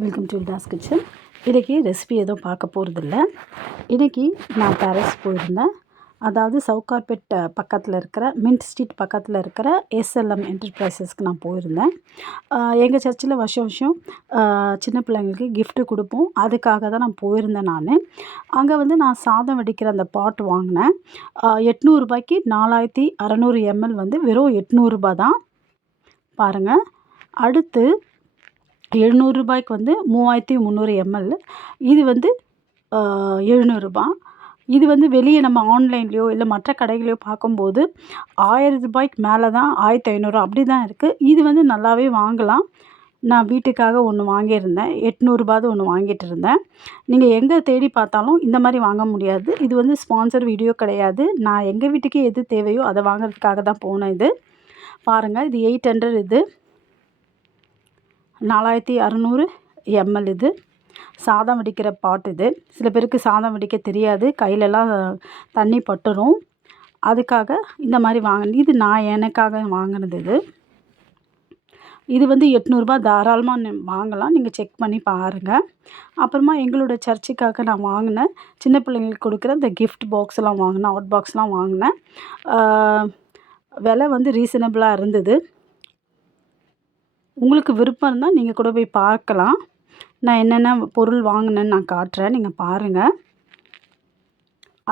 Welcome to Das kitchen இன்றைக்கி recipe எதுவும் பார்க்க போகிறதில்ல இன்றைக்கி நான் பேரஸ் போயிருந்தேன். அதாவது சவுகார்பெட் பக்கத்தில் இருக்கிற மின்ட் ஸ்ட்ரீட் பக்கத்தில் இருக்கிற எஸ்எல்எம் என்டர்பிரைசஸ்க்கு நான் போயிருந்தேன். எங்கள் சர்ச்சில் வருஷம் வருஷம் சின்ன பிள்ளைங்களுக்கு கிஃப்ட்டு கொடுப்போம். அதுக்காக தான் நான் போயிருந்தேன் நான். அங்கே வந்து நான் சாதம் வடிக்கிற அந்த பாட் வாங்கினேன். எட்நூறுபாய்க்கு நாலாயிரத்தி அறநூறு எம்எல் வந்து வெறும் எட்நூறுபா தான். பாருங்கள் அடுத்து எழுநூறுபாய்க்கு வந்து மூவாயிரத்தி முந்நூறு எம்எல் இது வந்து எழுநூறுபா இது வந்து வெளியே நம்ம ஆன்லைன்லேயோ இல்லை மற்ற கடைகளையோ பார்க்கும்போது ஆயிரம் ரூபாய்க்கு மேலே தான் ஆயிரத்தி ஐநூறு அப்படி தான் இருக்குது இது வந்து நல்லாவே வாங்கலாம். நான் வீட்டுக்காக ஒன்று வாங்கியிருந்தேன். எட்நூறுபாது ஒன்று வாங்கிட்டு இருந்தேன். நீங்கள் எங்கே தேடி பார்த்தாலும் இந்த மாதிரி வாங்க முடியாது. இது வந்து ஸ்பான்சர் வீடியோ கிடையாது. நான் எங்கள் வீட்டுக்கு எது தேவையோ அதை வாங்குறதுக்காக தான் போனேன் இது. பாருங்கள் இது எயிட் ஹண்ட்ரட் இது. நாலாயிரத்தி அறநூறு எம்எல் இது. சாதம் வடிக்கிற பாட் இது. சில பேருக்கு சாதம் வடிக்க தெரியாது. கையிலலாம் தண்ணி பட்டுரும். அதுக்காக இந்த மாதிரி வாங்கினது இது நான் எனக்காக வாங்கினது இது. இது வந்து எட்நூறுபா தாராளமாக வாங்கலாம். நீங்கள் செக் பண்ணி பாருங்கள் அப்புறமா எங்களோட சர்ச்சுக்காக நான் வாங்கினேன் சின்ன பிள்ளைங்களுக்கு கொடுக்குற இந்த கிஃப்ட் பாக்ஸ்லாம் வாங்கினேன் அவுட் பாக்ஸ்லாம் வாங்கினேன் விலை வந்து ரீசனபிளாக இருந்தது. உங்களுக்கு விருப்பம் இருந்தால் நீங்கள் கூட போய் பார்க்கலாம். நான் என்னென்ன பொருள் வாங்கினேன்னு நான் காட்டுறேன். நீங்கள் பாருங்கள்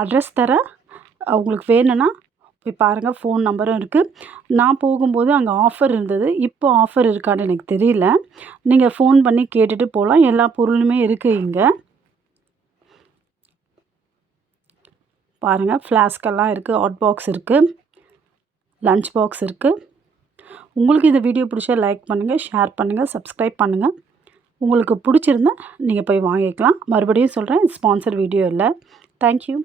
அட்ரஸ் தரேன் உங்களுக்கு வேணும்னா போய் பாருங்கள் ஃபோன் நம்பரும் இருக்குது நான் போகும்போது அங்கே ஆஃபர் இருந்தது. இப்போ ஆஃபர் இருக்கான்னு எனக்கு தெரியல. நீங்கள் ஃபோன் பண்ணி கேட்டுட்டு போகலாம் எல்லா பொருளுமே இருக்குது இங்கே. பாருங்கள் ஃப்ளாஸ்கெல்லாம் இருக்குது ஹாட் பாக்ஸ் இருக்குது லஞ்ச் பாக்ஸ் இருக்குது உங்களுக்கு இந்த வீடியோ பிடிச்சா லைக் பண்ணுங்கள் ஷேர் பண்ணுங்கள் சப்ஸ்கிரைப் பண்ணுங்கள் உங்களுக்கு பிடிச்சிருந்தா நீங்கள் போய் வாங்கிக்கலாம். மறுபடியும் சொல்கிறேன் ஸ்பான்சர் வீடியோ இல்லை. தேங்க்யூ